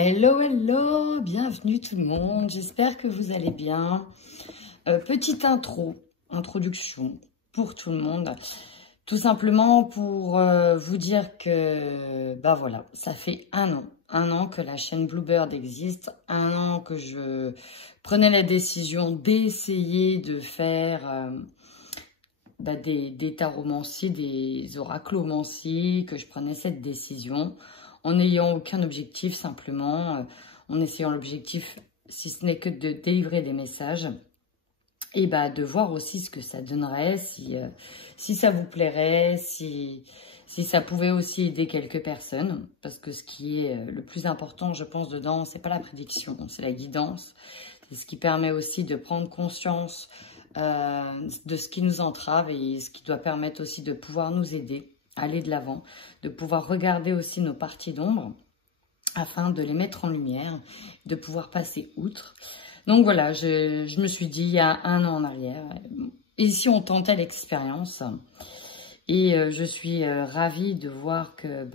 Hello, hello, bienvenue tout le monde, j'espère que vous allez bien. Petite introduction pour tout le monde, tout simplement pour vous dire que, bah voilà, ça fait un an que la chaîne Bluebird existe, un an que je prenais la décision d'essayer de faire des taromancies, des oraclomancies, que je prenais cette décision. En n'ayant aucun objectif, simplement, en essayant l'objectif, si ce n'est que de délivrer des messages, et bah, de voir aussi ce que ça donnerait, si ça vous plairait, si ça pouvait aussi aider quelques personnes, parce que ce qui est le plus important, je pense, dedans, c'est pas la prédiction, c'est la guidance, c'est ce qui permet aussi de prendre conscience de ce qui nous entrave et ce qui doit permettre aussi de pouvoir nous aider, aller de l'avant, de pouvoir regarder aussi nos parties d'ombre afin de les mettre en lumière, de pouvoir passer outre. Donc voilà, je me suis dit il y a un an en arrière, ici on tentait l'expérience et je suis ravie de voir que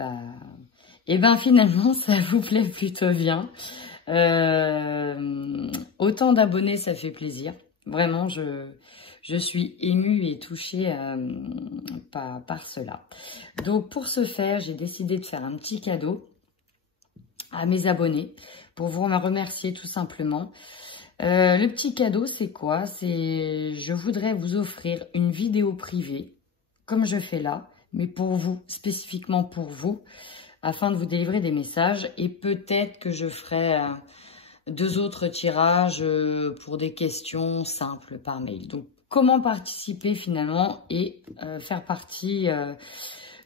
finalement ça vous plaît plutôt bien. Autant d'abonnés, ça fait plaisir. Vraiment, je suis émue et touchée par cela. Donc, pour ce faire, j'ai décidé de faire un petit cadeau à mes abonnés pour vous remercier tout simplement. Le petit cadeau, c'est quoi? Je voudrais vous offrir une vidéo privée, comme je fais là, mais pour vous, spécifiquement pour vous, afin de vous délivrer des messages. Et peut-être que je ferai 2 autres tirages pour des questions simples par mail. Donc, comment participer finalement et faire partie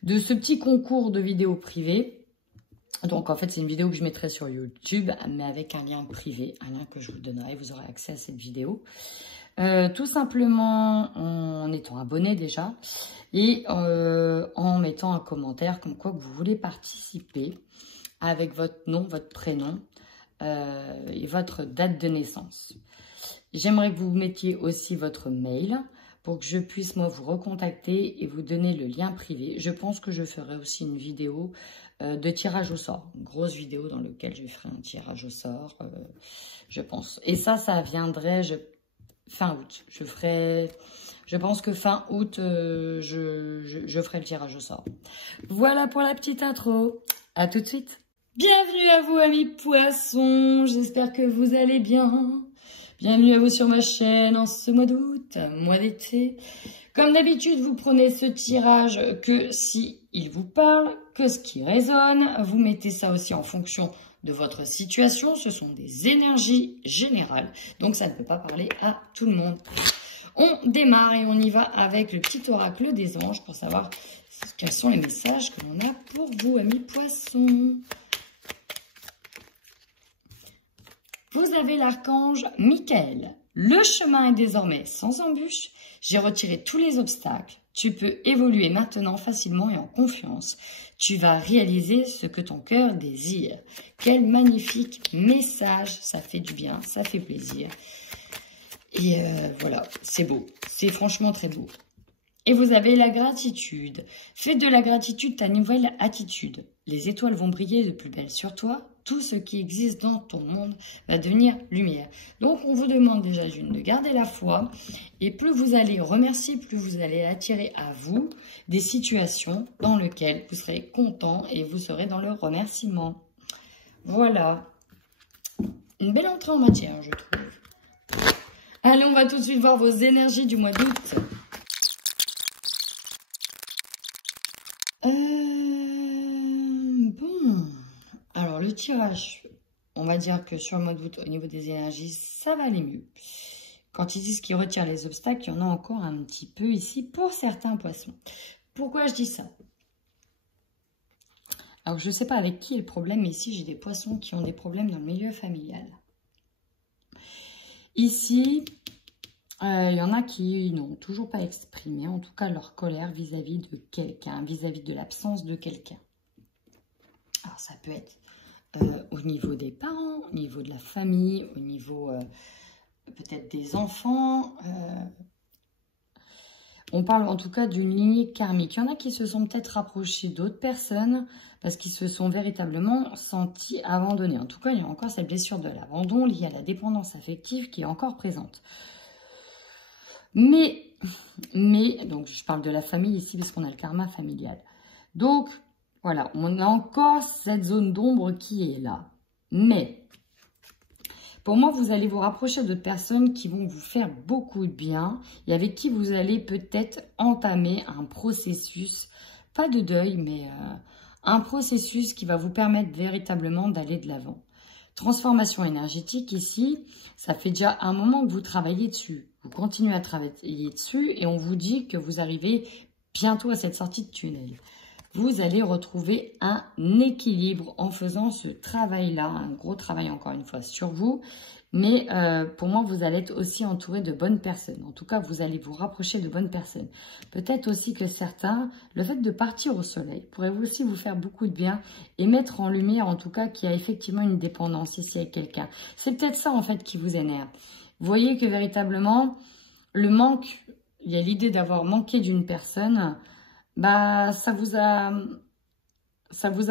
de ce petit concours de vidéos privées. Donc, en fait, c'est une vidéo que je mettrai sur YouTube, mais avec un lien privé, un lien que je vous donnerai. Vous aurez accès à cette vidéo. Tout simplement en étant abonné déjà et en mettant un commentaire comme quoi que vous voulez participer avec votre nom, votre prénom, et votre date de naissance. J'aimerais que vous mettiez aussi votre mail pour que je puisse moi vous recontacter et vous donner le lien privé. Je pense que je ferai aussi une vidéo de tirage au sort, une grosse vidéo dans laquelle je ferai un tirage au sort, je pense. Et ça viendrait fin août. Je pense que fin août, je ferai le tirage au sort. Voilà pour la petite intro. À tout de suite. Bienvenue à vous amis poissons, j'espère que vous allez bien. Bienvenue à vous sur ma chaîne en ce mois d'août, mois d'été. Comme d'habitude, vous prenez ce tirage que si il vous parle, que ce qui résonne. Vous mettez ça aussi en fonction de votre situation. Ce sont des énergies générales, donc ça ne peut pas parler à tout le monde. On démarre et on y va avec le petit oracle des anges pour savoir quels sont les messages que l'on a pour vous amis poissons. Vous avez l'archange Michael. Le chemin est désormais sans embûche. J'ai retiré tous les obstacles. Tu peux évoluer maintenant facilement et en confiance. Tu vas réaliser ce que ton cœur désire. Quel magnifique message. Ça fait du bien, ça fait plaisir. Et voilà, c'est beau. C'est franchement très beau. Et vous avez la gratitude. Fais de la gratitude ta nouvelle attitude. Les étoiles vont briller de plus belle sur toi. Tout ce qui existe dans ton monde va devenir lumière. Donc, on vous demande déjà d'une de garder la foi. Et plus vous allez remercier, plus vous allez attirer à vous des situations dans lesquelles vous serez content et vous serez dans le remerciement. Voilà. Une belle entrée en matière, je trouve. Allez, on va tout de suite voir vos énergies du mois d'août. Bon, alors le tirage, on va dire que sur le mois d'août, au niveau des énergies, ça va aller mieux. Quand ils disent qu'ils retirent les obstacles, il y en a encore un petit peu ici pour certains poissons. Pourquoi je dis ça? Alors, je ne sais pas avec qui est le problème, mais ici, j'ai des poissons qui ont des problèmes dans le milieu familial. Ici, il y en a qui n'ont toujours pas exprimé, en tout cas, leur colère vis-à-vis de quelqu'un, vis-à-vis de l'absence de quelqu'un. Alors, ça peut être au niveau des parents, au niveau de la famille, au niveau peut-être des enfants, On parle en tout cas d'une lignée karmique. Il y en a qui se sont peut-être rapprochés d'autres personnes parce qu'ils se sont véritablement sentis abandonnés. En tout cas, il y a encore cette blessure de l'abandon liée à la dépendance affective qui est encore présente. Mais, donc je parle de la famille ici parce qu'on a le karma familial. Donc, voilà, on a encore cette zone d'ombre qui est là. Mais, pour moi, vous allez vous rapprocher d'autres personnes qui vont vous faire beaucoup de bien et avec qui vous allez peut-être entamer un processus, pas de deuil, mais un processus qui va vous permettre véritablement d'aller de l'avant. Transformation énergétique ici, ça fait déjà un moment que vous travaillez dessus. Vous continuez à travailler dessus et on vous dit que vous arrivez bientôt à cette sortie de tunnel. Vous allez retrouver un équilibre en faisant ce travail-là, un gros travail encore une fois sur vous. Mais pour moi, vous allez être aussi entouré de bonnes personnes. En tout cas, vous allez vous rapprocher de bonnes personnes. Peut-être aussi que certains, le fait de partir au soleil pourrait aussi vous faire beaucoup de bien et mettre en lumière, en tout cas, qu'il y a effectivement une dépendance ici avec quelqu'un. C'est peut-être ça, en fait, qui vous énerve. Vous voyez que véritablement, le manque, il y a l'idée d'avoir manqué d'une personne, bah, ça vous a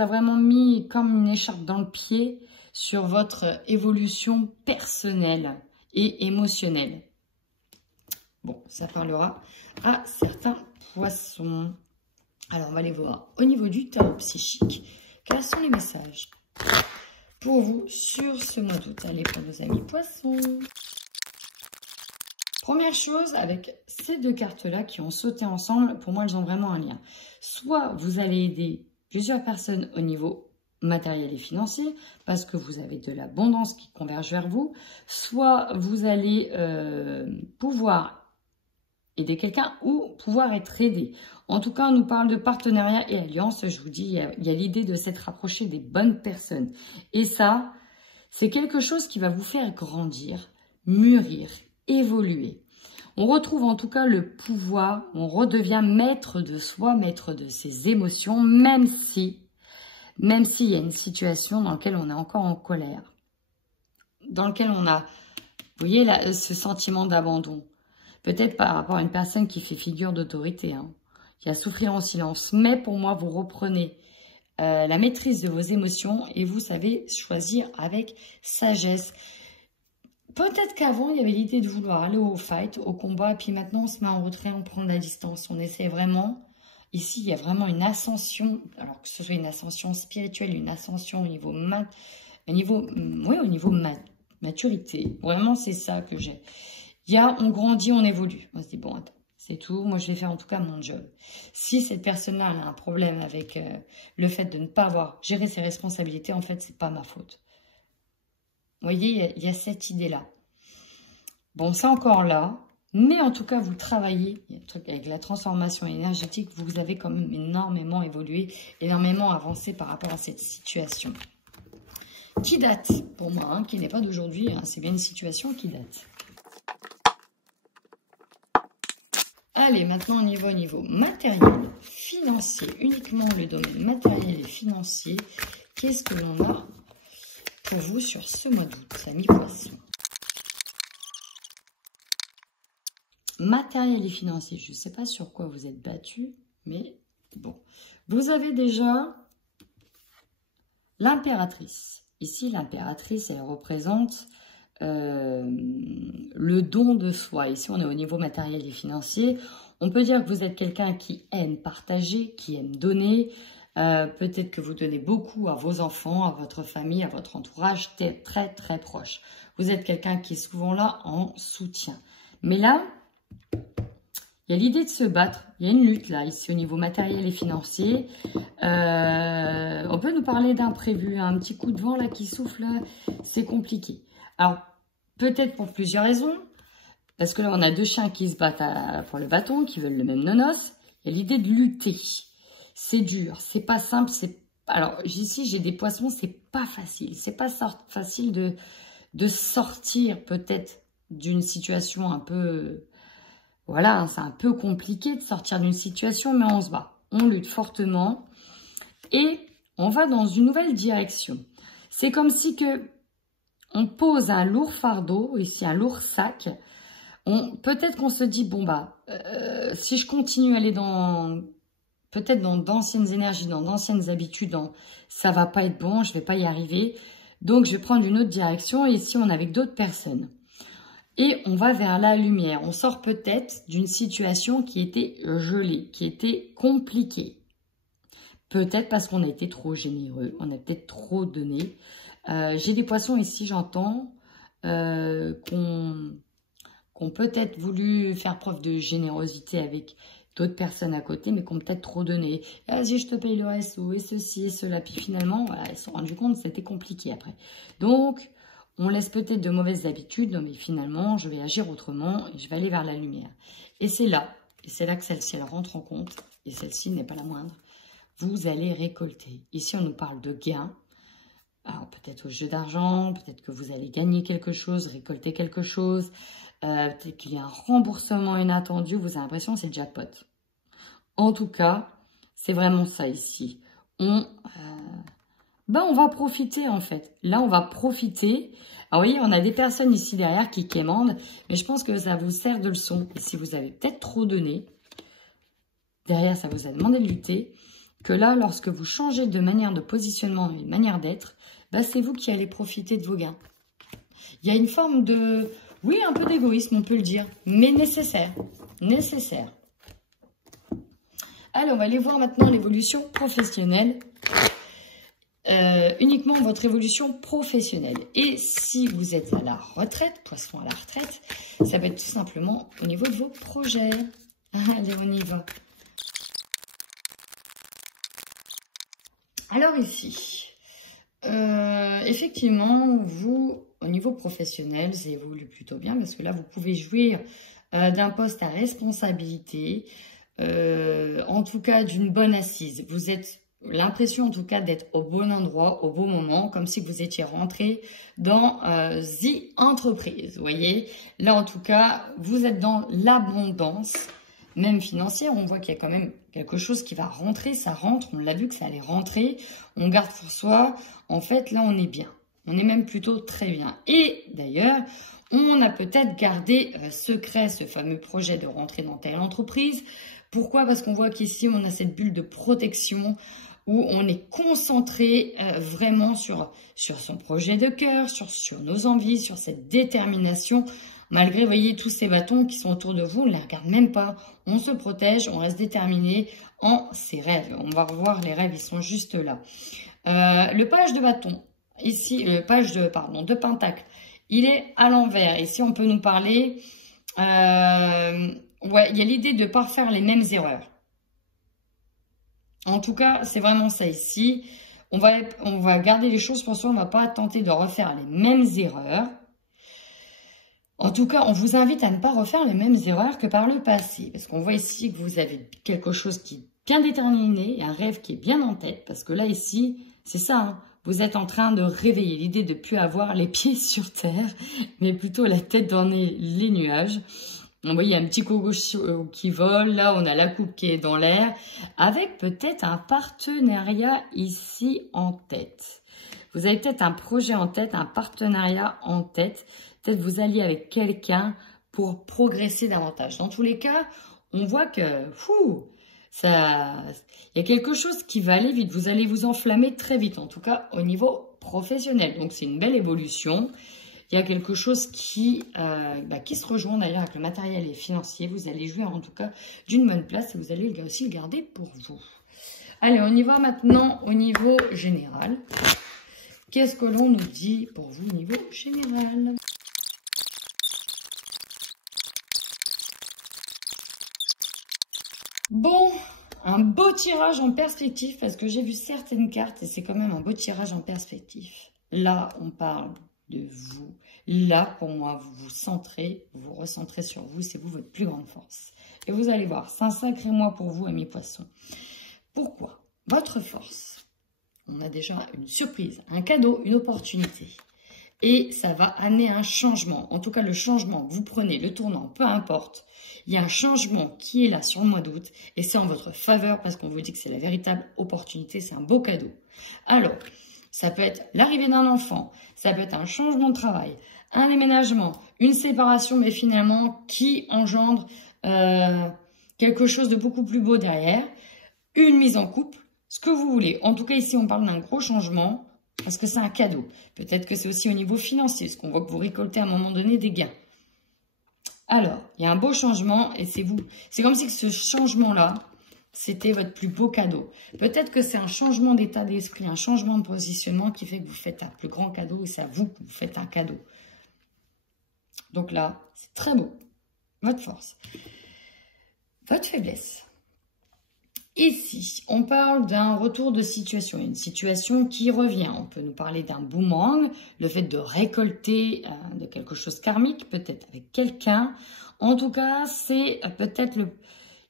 vraiment mis comme une écharpe dans le pied sur votre évolution personnelle et émotionnelle. Bon, ça parlera à certains poissons. Alors, on va aller voir au niveau du tarot psychique. Quels sont les messages pour vous sur ce mois d'août? Allez, pour nos amis poissons. Première chose, avec ces deux cartes-là qui ont sauté ensemble, pour moi, elles ont vraiment un lien. Soit vous allez aider plusieurs personnes au niveau matériel et financier, parce que vous avez de l'abondance qui converge vers vous, soit vous allez pouvoir aider quelqu'un ou pouvoir être aidé. En tout cas, on nous parle de partenariat et alliance. Je vous dis, il y a l'idée de s'être rapproché des bonnes personnes. Et ça, c'est quelque chose qui va vous faire grandir, mûrir, évoluer. On retrouve en tout cas le pouvoir, on redevient maître de soi, maître de ses émotions, même s'il y a une situation dans laquelle on est encore en colère, dans laquelle on a, vous voyez, là, ce sentiment d'abandon. Peut-être par rapport à une personne qui fait figure d'autorité, hein, qui a souffert en silence. Mais pour moi, vous reprenez la maîtrise de vos émotions et vous savez choisir avec sagesse. Peut-être qu'avant, il y avait l'idée de vouloir aller au fight, au combat, et puis maintenant, on se met en retrait, on prend de la distance. On essaie vraiment, ici, il y a vraiment une ascension, alors que ce soit une ascension spirituelle, une ascension au niveau maturité. Vraiment, c'est ça que j'ai. On grandit, on évolue. On se dit, bon, attends, c'est tout. Moi, je vais faire en tout cas mon job. Si cette personne-là a un problème avec le fait de ne pas avoir géré ses responsabilités, en fait, c'est pas ma faute. Vous voyez, il y a cette idée-là. Bon, c'est encore là. Mais en tout cas, vous travaillez avec la transformation énergétique. Vous avez quand même énormément évolué, énormément avancé par rapport à cette situation. Qui date, pour moi, hein, qui n'est pas d'aujourd'hui. Hein, c'est bien une situation qui date. Allez, maintenant on y va au niveau matériel, financier. Uniquement le domaine matériel et financier. Qu'est-ce que l'on a pour vous sur ce mois d'août, amis poissons? Matériel et financier, je ne sais pas sur quoi vous êtes battu, mais bon. Vous avez déjà l'impératrice. Ici, l'impératrice, elle représente le don de soi. Ici, on est au niveau matériel et financier. On peut dire que vous êtes quelqu'un qui aime partager, qui aime donner. Peut-être que vous donnez beaucoup à vos enfants, à votre famille, à votre entourage très, très proche. Vous êtes quelqu'un qui est souvent là en soutien. Mais là, il y a l'idée de se battre. Il y a une lutte là, ici au niveau matériel et financier. On peut nous parler d'imprévu, un petit coup de vent là qui souffle, c'est compliqué. Alors, peut-être pour plusieurs raisons. Parce que là, on a deux chiens qui se battent pour le bâton, qui veulent le même nonos. Il y a l'idée de lutter. C'est dur, c'est pas simple. Alors, ici, j'ai des poissons, c'est pas facile. C'est pas facile de sortir peut-être d'une situation un peu... Voilà, c'est un peu compliqué de sortir d'une situation, mais on se bat. On lutte fortement et on va dans une nouvelle direction. C'est comme si on pose un lourd fardeau, ici un lourd sac, Peut-être qu'on se dit, bon bah, si je continue à aller peut-être dans d'anciennes énergies, dans d'anciennes habitudes, ça va pas être bon, je vais pas y arriver. Donc, je vais prendre une autre direction. Et ici, on est avec d'autres personnes. Et on va vers la lumière. On sort peut-être d'une situation qui était gelée, qui était compliquée. Peut-être parce qu'on a été trop généreux, on a peut-être trop donné. J'ai des poissons ici, j'entends, qu'on peut-être voulu faire preuve de générosité avec d'autres personnes à côté, mais qui ont peut-être trop donné. Vas-y, je te paye le resto, et ceci, et cela. Puis finalement, voilà, ils se sont rendus compte que c'était compliqué après. Donc, on laisse peut-être de mauvaises habitudes, mais finalement, je vais agir autrement et je vais aller vers la lumière. Et c'est là que celle-ci, elle rentre en compte, et celle-ci n'est pas la moindre. Vous allez récolter. Ici, on nous parle de gains. Alors, peut-être au jeu d'argent, peut-être que vous allez gagner quelque chose, récolter quelque chose. Peut-être qu'il y a un remboursement inattendu. Vous avez l'impression que c'est le jackpot. En tout cas, c'est vraiment ça ici. On va profiter, en fait. Là, on va profiter. Alors, vous voyez, on a des personnes ici derrière qui quémandent. Mais je pense que ça vous sert de leçon. Et si vous avez peut-être trop donné, derrière, ça vous a demandé de lutter. Que là, lorsque vous changez de manière de positionnement et de manière d'être, c'est vous qui allez profiter de vos gains. Il y a une forme de, oui, un peu d'égoïsme, on peut le dire, mais nécessaire. Nécessaire. Allez, on va aller voir maintenant l'évolution professionnelle. Uniquement votre évolution professionnelle. Et si vous êtes à la retraite, poisson à la retraite, ça va être tout simplement au niveau de vos projets. Allez, on y va. Alors ici, effectivement, vous, au niveau professionnel, ça évolue plutôt bien parce que là, vous pouvez jouir d'un poste à responsabilité, en tout cas d'une bonne assise. Vous êtes l'impression en tout cas d'être au bon endroit, au bon moment, comme si vous étiez rentré dans the entreprise. Vous voyez, là en tout cas, vous êtes dans l'abondance. Même financière, on voit qu'il y a quand même quelque chose qui va rentrer, ça rentre, on l'a vu que ça allait rentrer, on garde pour soi, en fait là on est bien, on est même plutôt très bien. Et d'ailleurs, on a peut-être gardé secret ce fameux projet de rentrer dans telle entreprise. Pourquoi? Parce qu'on voit qu'ici on a cette bulle de protection où on est concentré vraiment sur son projet de cœur, sur nos envies, sur cette détermination. Malgré, vous voyez, tous ces bâtons qui sont autour de vous, on ne les regarde même pas. On se protège, on reste déterminé en ses rêves. On va revoir les rêves, ils sont juste là. Le page de bâton, ici, le page de pentacle, il est à l'envers. Ici, on peut nous parler, ouais, il y a l'idée de ne pas refaire les mêmes erreurs. En tout cas, c'est vraiment ça ici. On va garder les choses pour soi, on ne va pas tenter de refaire les mêmes erreurs. En tout cas, on vous invite à ne pas refaire les mêmes erreurs que par le passé. Parce qu'on voit ici que vous avez quelque chose qui est bien déterminé, un rêve qui est bien en tête. Parce que là, ici, c'est ça, hein, vous êtes en train de réveiller l'idée de ne plus avoir les pieds sur terre, mais plutôt la tête dans les nuages. Vous voyez, il y a un petit coco qui vole. Là, on a la coupe qui est dans l'air. Avec peut-être un partenariat ici en tête. Vous avez peut-être un projet en tête, un partenariat en tête. Peut-être vous alliez avec quelqu'un pour progresser davantage. Dans tous les cas, on voit que il y a quelque chose qui va aller vite. Vous allez vous enflammer très vite, en tout cas au niveau professionnel. Donc c'est une belle évolution. Il y a quelque chose qui se rejoint d'ailleurs avec le matériel et financier. Vous allez jouer en tout cas d'une bonne place et vous allez aussi le garder pour vous. Allez, on y va maintenant au niveau général. Qu'est-ce que l'on nous dit pour vous au niveau général ? Bon, un beau tirage en perspective parce que j'ai vu certaines cartes et c'est quand même un beau tirage en perspective. Là, on parle de vous. Là, pour moi, vous vous centrez, vous vous recentrez sur vous. C'est vous votre plus grande force. Et vous allez voir, c'est un sacré mois pour vous, amis poissons. Pourquoi? Votre force. On a déjà une surprise, un cadeau, une opportunité. Et ça va amener un changement. En tout cas, le changement, vous prenez le tournant, peu importe. Il y a un changement qui est là sur le mois d'août et c'est en votre faveur parce qu'on vous dit que c'est la véritable opportunité, c'est un beau cadeau. Alors, Ça peut être l'arrivée d'un enfant, ça peut être un changement de travail, un déménagement, une séparation, mais finalement qui engendre quelque chose de beaucoup plus beau derrière, une mise en couple, ce que vous voulez. En tout cas, ici, on parle d'un gros changement parce que c'est un cadeau. Peut-être que c'est aussi au niveau financier, parce qu'on voit que vous récoltez à un moment donné des gains. Alors, il y a un beau changement et c'est vous. C'est comme si ce changement-là, c'était votre plus beau cadeau. Peut-être que c'est un changement d'état d'esprit, un changement de positionnement qui fait que vous faites un plus grand cadeau et c'est à vous que vous faites un cadeau. Donc là, c'est très beau. Votre force. Votre faiblesse. Ici, on parle d'un retour de situation, une situation qui revient. On peut nous parler d'un boomerang, le fait de récolter de quelque chose karmique, peut-être avec quelqu'un. En tout cas, c'est peut-être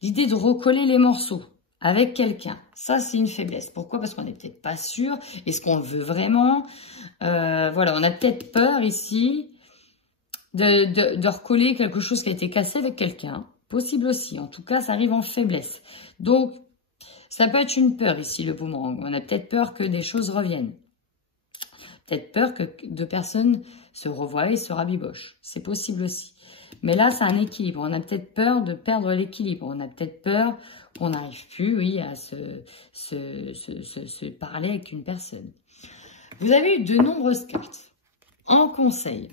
l'idée de recoller les morceaux avec quelqu'un. Ça, c'est une faiblesse. Pourquoi? Parce qu'on n'est peut-être pas sûr. Est-ce qu'on le veut vraiment? Voilà, on a peut-être peur ici de recoller quelque chose qui a été cassé avec quelqu'un. Possible aussi. En tout cas, ça arrive en faiblesse. Donc, ça peut être une peur ici, le boomerang. On a peut-être peur que des choses reviennent. Peut-être peur que deux personnes se revoient et se rabibochent. C'est possible aussi. Mais là, c'est un équilibre. On a peut-être peur de perdre l'équilibre. On a peut-être peur qu'on n'arrive plus, oui, à se parler avec une personne. Vous avez eu de nombreuses cartes. En conseil,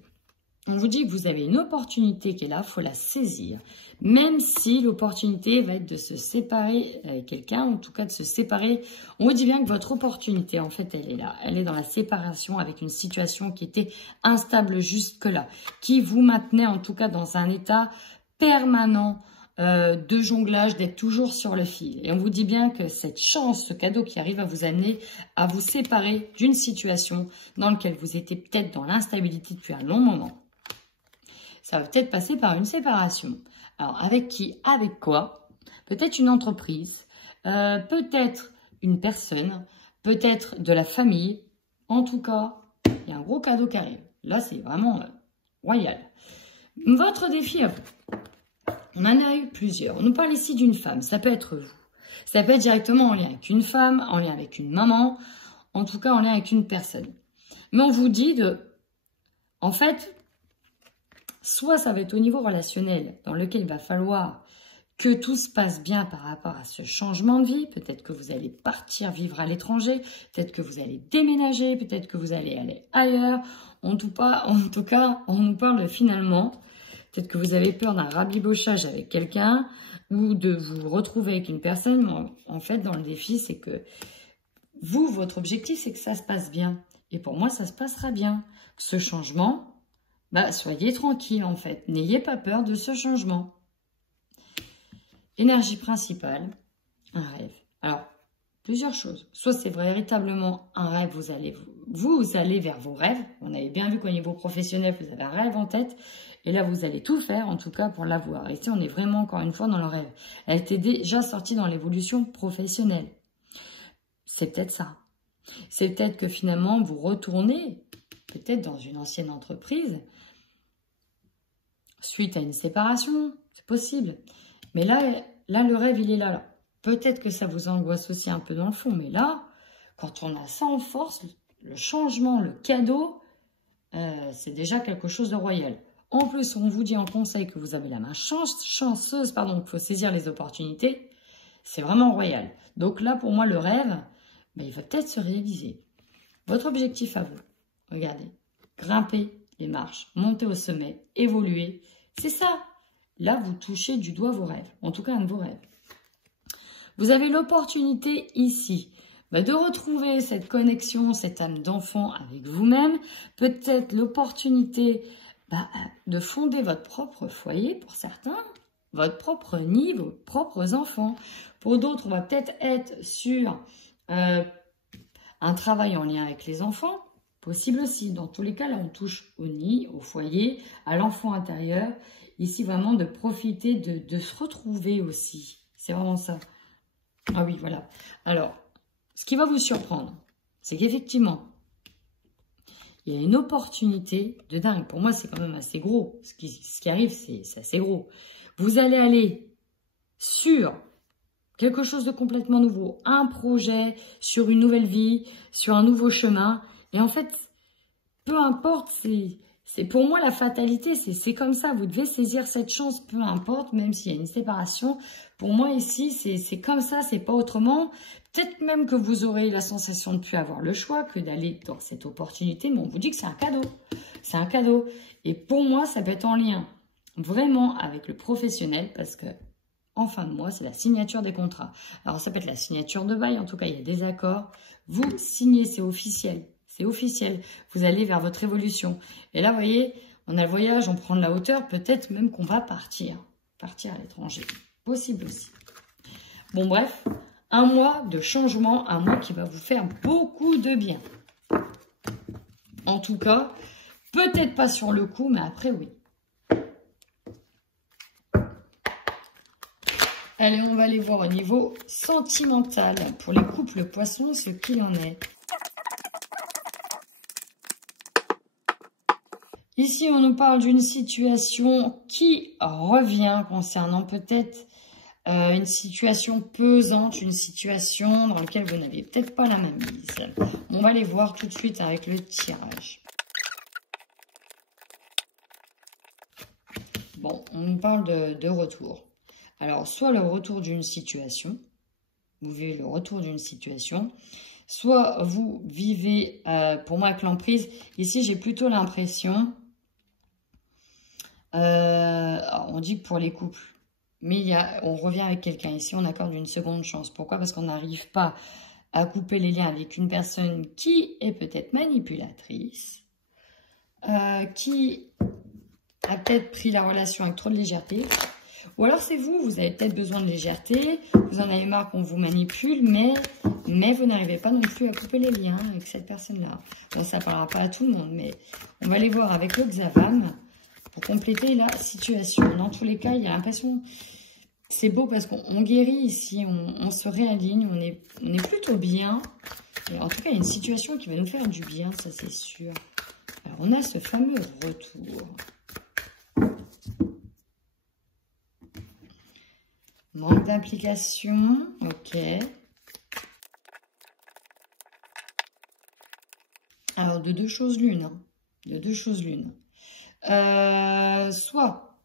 on vous dit que vous avez une opportunité qui est là, il faut la saisir. Même si l'opportunité va être de se séparer avec quelqu'un, en tout cas de se séparer, on vous dit bien que votre opportunité, en fait, elle est là. Elle est dans la séparation avec une situation qui était instable jusque-là, qui vous maintenait en tout cas dans un état permanent de jonglage, d'être toujours sur le fil. Et on vous dit bien que cette chance, ce cadeau qui arrive à vous amener à vous séparer d'une situation dans laquelle vous étiez peut-être dans l'instabilité depuis un long moment. Ça va peut-être passer par une séparation. Alors, avec qui? Avec quoi? Peut-être une entreprise, peut-être une personne, peut-être de la famille. En tout cas, il y a un gros cadeau qui arrive. Là, c'est vraiment royal. Votre défi à vous. On en a eu plusieurs. On nous parle ici d'une femme. Ça peut être vous. Ça peut être directement en lien avec une femme, en lien avec une maman. En tout cas, en lien avec une personne. Mais on vous dit de... En fait... Soit ça va être au niveau relationnel, dans lequel il va falloir que tout se passe bien par rapport à ce changement de vie. Peut-être que vous allez partir vivre à l'étranger, peut-être que vous allez déménager, peut-être que vous allez aller ailleurs. En tout cas, on nous parle finalement, peut-être que vous avez peur d'un rabibochage avec quelqu'un ou de vous retrouver avec une personne. Mais en fait, dans le défi, c'est que vous, votre objectif, c'est que ça se passe bien. Et pour moi, ça se passera bien. Ce changement... soyez tranquille en fait, n'ayez pas peur de ce changement. Énergie principale, un rêve. Alors, plusieurs choses. Soit c'est véritablement un rêve, vous allez vers vos rêves. On avait bien vu qu'au niveau professionnel, vous avez un rêve en tête. Et là, vous allez tout faire, en tout cas, pour l'avoir. Et ici, on est vraiment, encore une fois, dans le rêve. Elle était déjà sortie dans l'évolution professionnelle. C'est peut-être ça. C'est peut-être que finalement, vous retournez, peut-être dans une ancienne entreprise, suite à une séparation, c'est possible. Mais là, le rêve, il est là. Peut-être que ça vous angoisse aussi un peu dans le fond, mais là, quand on a ça en force, le changement, le cadeau, c'est déjà quelque chose de royal. En plus, on vous dit en conseil que vous avez la main chanceuse, qu'il faut saisir les opportunités. C'est vraiment royal. Donc là, pour moi, le rêve, il va peut-être se réaliser. Votre objectif à vous, regardez, grimper les marches, monter au sommet, évoluer. C'est ça. Là, vous touchez du doigt vos rêves. En tout cas, un de vos rêves. Vous avez l'opportunité ici de retrouver cette connexion, cette âme d'enfant avec vous-même. Peut-être l'opportunité de fonder votre propre foyer pour certains, votre propre nid, vos propres enfants. Pour d'autres, on va peut-être être sur un travail en lien avec les enfants. Possible aussi. Dans tous les cas, là, on touche au nid, au foyer, à l'enfant intérieur. Ici, vraiment, de profiter, de se retrouver aussi. C'est vraiment ça. Ah oui, voilà. Alors, ce qui va vous surprendre, c'est qu'effectivement, il y a une opportunité de dingue. Pour moi, c'est quand même assez gros. Ce qui arrive, c'est assez gros. Vous allez aller sur quelque chose de complètement nouveau, un projet sur une nouvelle vie, sur un nouveau chemin. Et en fait, peu importe, c'est pour moi la fatalité, c'est comme ça. Vous devez saisir cette chance, peu importe, même s'il y a une séparation. Pour moi ici, c'est comme ça, c'est pas autrement. Peut-être même que vous aurez la sensation de ne plus avoir le choix que d'aller dans cette opportunité, mais on vous dit que c'est un cadeau. C'est un cadeau. Et pour moi, ça peut être en lien vraiment avec le professionnel parce que en fin de mois, c'est la signature des contrats. Alors, ça peut être la signature de bail. En tout cas, il y a des accords. Vous signez, c'est officiel. C'est officiel. Vous allez vers votre évolution. Et là, vous voyez, on a le voyage, on prend de la hauteur. Peut-être même qu'on va partir. Partir à l'étranger. Possible aussi. Bon, bref. Un mois de changement. Un mois qui va vous faire beaucoup de bien. En tout cas, peut-être pas sur le coup, mais après, oui. Allez, on va aller voir au niveau sentimental. Pour les couples poissons, ce qu'il en est. Ici, on nous parle d'une situation qui revient concernant peut-être une situation pesante, une situation dans laquelle vous n'avez peut-être pas la même mise. On va les voir tout de suite avec le tirage. Bon, on nous parle de retour. Alors, soit le retour d'une situation, vous vivez le retour d'une situation, soit vous vivez, pour moi avec l'emprise, ici j'ai plutôt l'impression, on dit que pour les couples, mais on revient avec quelqu'un, ici on accorde une seconde chance. Pourquoi? Parce qu'on n'arrive pas à couper les liens avec une personne qui est peut-être manipulatrice, qui a peut-être pris la relation avec trop de légèreté. Ou alors c'est vous, vous avez peut-être besoin de légèreté, vous en avez marre qu'on vous manipule, mais vous n'arrivez pas non plus à couper les liens avec cette personne-là. Bon, ça ne parlera pas à tout le monde, mais on va aller voir avec le Xavam pour compléter la situation. Dans tous les cas, il y a l'impression, c'est beau parce qu'on guérit ici, on se réaligne, on est plutôt bien. Et en tout cas, il y a une situation qui va nous faire du bien, ça c'est sûr. Alors, on a ce fameux retour. Manque d'implication, ok. Alors, de deux choses l'une. Hein. De deux choses l'une. Soit,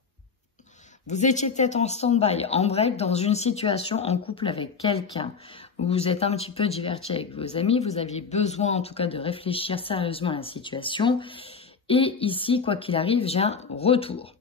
vous étiez peut-être en stand-by, en break, dans une situation en couple avec quelqu'un. Vous êtes un petit peu diverti avec vos amis. Vous aviez besoin, en tout cas, de réfléchir sérieusement à la situation. Et ici, quoi qu'il arrive, j'ai un retour.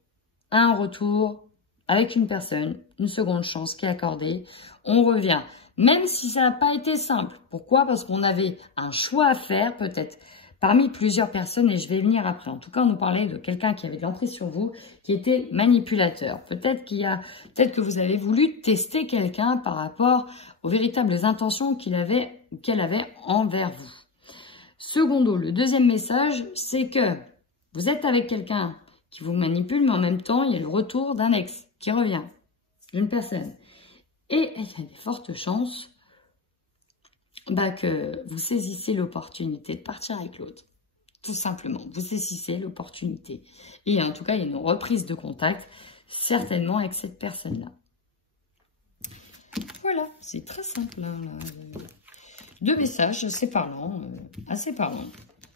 Un retour avec une personne, une seconde chance qui est accordée, on revient. Même si ça n'a pas été simple. Pourquoi? Parce qu'on avait un choix à faire, peut-être parmi plusieurs personnes, et je vais venir après. En tout cas, on nous parlait de quelqu'un qui avait de l'emprise sur vous, qui était manipulateur. Peut-être que vous avez voulu tester quelqu'un par rapport aux véritables intentions qu'elle avait envers vous. Secondo, le deuxième message, c'est que vous êtes avec quelqu'un qui vous manipule, mais en même temps, il y a le retour d'un ex qui revient, d'une personne. Et il y a des fortes chances que vous saisissez l'opportunité de partir avec l'autre. Tout simplement, vous saisissez l'opportunité. Et en tout cas, il y a une reprise de contact, certainement avec cette personne-là. Voilà, c'est très simple. Hein, deux messages, c'est parlant, assez parlant.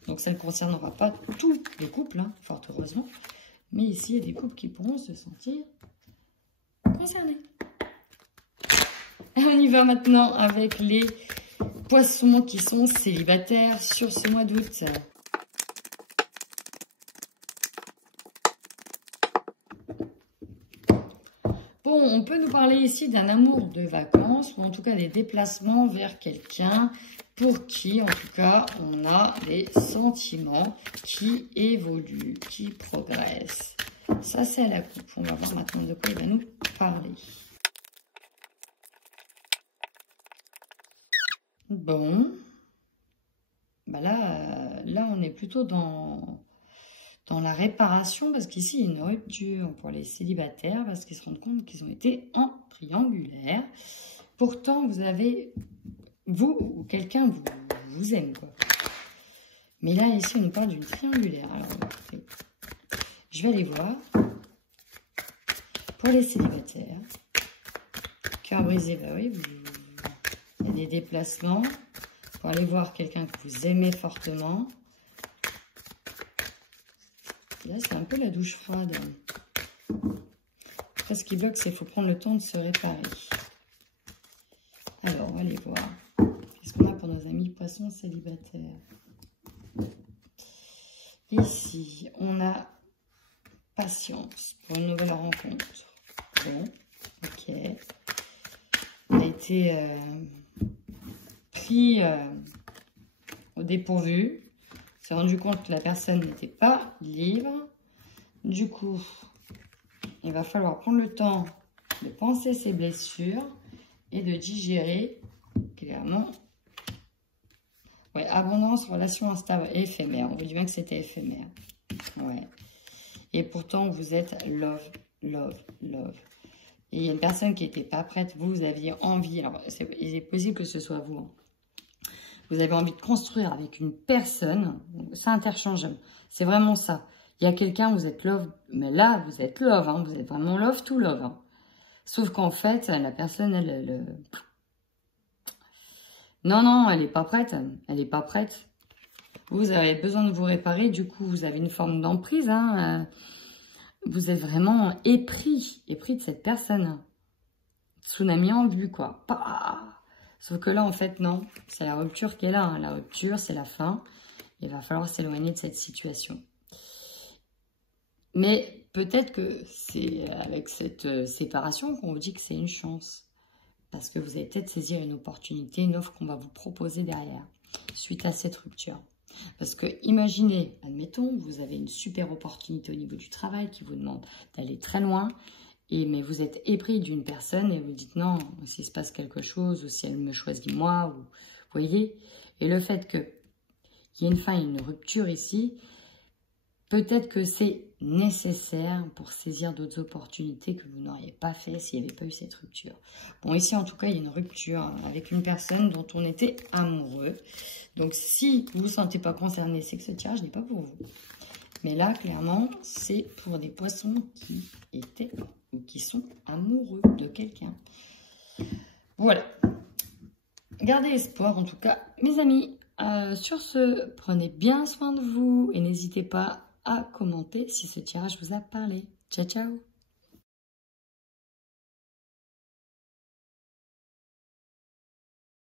Donc ça ne concernera pas tous les couples, hein, fort heureusement. Mais ici, il y a des couples qui pourront se sentir concernés. Et on y va maintenant avec les poissons qui sont célibataires sur ce mois d'août. Bon, on peut nous parler ici d'un amour de vacances ou en tout cas des déplacements vers quelqu'un pour qui, en tout cas, on a des sentiments qui évoluent, qui progressent. Ça, c'est à la coupe. On va voir maintenant de quoi il va nous parler. Bon. Là, on est plutôt dans la réparation, parce qu'ici, il y a une rupture pour les célibataires, parce qu'ils se rendent compte qu'ils ont été en triangulaire. Pourtant, vous avez, vous ou quelqu'un vous aime, quoi. Mais là, ici, on nous parle d'une triangulaire. Alors, je vais aller voir. Pour les célibataires, cœur autorisé, bah oui, il y a des déplacements pour aller voir quelqu'un que vous aimez fortement. Là, c'est un peu la douche froide. Après, ce qui bloque, c'est qu'il faut prendre le temps de se réparer. Alors, on va aller voir. Qu'est-ce qu'on a pour nos amis poissons célibataires? Ici, on a patience pour une nouvelle rencontre. Bon, ok. On a été pris au dépourvu. On s'est rendu compte que la personne n'était pas libre. Du coup, il va falloir prendre le temps de penser ses blessures et de digérer clairement. Ouais, abondance, relation instable et éphémère. On vous dit bien que c'était éphémère. Ouais. Et pourtant, vous êtes love, love, love. Et il y a une personne qui n'était pas prête. Vous aviez envie. Alors, il est possible que ce soit vous. Hein. Vous avez envie de construire avec une personne. C'est interchangeable. C'est vraiment ça. Il y a quelqu'un, vous êtes love. Mais là, vous êtes love. Hein. Vous êtes vraiment love to love. Hein. Sauf qu'en fait, la personne, elle... Non, elle n'est pas prête. Elle n'est pas prête. Vous avez besoin de vous réparer. Du coup, vous avez une forme d'emprise. Hein. Vous êtes vraiment épris de cette personne. Tsunami en vue, quoi. Sauf que là, en fait, non. C'est la rupture qui est là. Hein. La rupture, c'est la fin. Il va falloir s'éloigner de cette situation. Mais peut-être que c'est avec cette séparation qu'on vous dit que c'est une chance. Parce que vous allez peut-être saisir une opportunité, une offre qu'on va vous proposer derrière, suite à cette rupture. Parce que imaginez, admettons, vous avez une super opportunité au niveau du travail qui vous demande d'aller très loin, mais vous êtes épris d'une personne et vous dites non, s'il se passe quelque chose, ou si elle me choisit moi, ou vous voyez. Et le fait qu'il y ait une fin, une rupture ici, peut-être que c'est nécessaire pour saisir d'autres opportunités que vous n'auriez pas fait s'il n'y avait pas eu cette rupture. Bon, ici, en tout cas, il y a une rupture avec une personne dont on était amoureux. Donc, si vous ne vous sentez pas concerné, c'est que ce tirage n'est pas pour vous. Mais là, clairement, c'est pour des poissons qui étaient ou qui sont amoureux de quelqu'un. Voilà. Gardez espoir, en tout cas, mes amis. Sur ce, prenez bien soin de vous et n'hésitez pas à commenter si ce tirage vous a parlé. Ciao, ciao!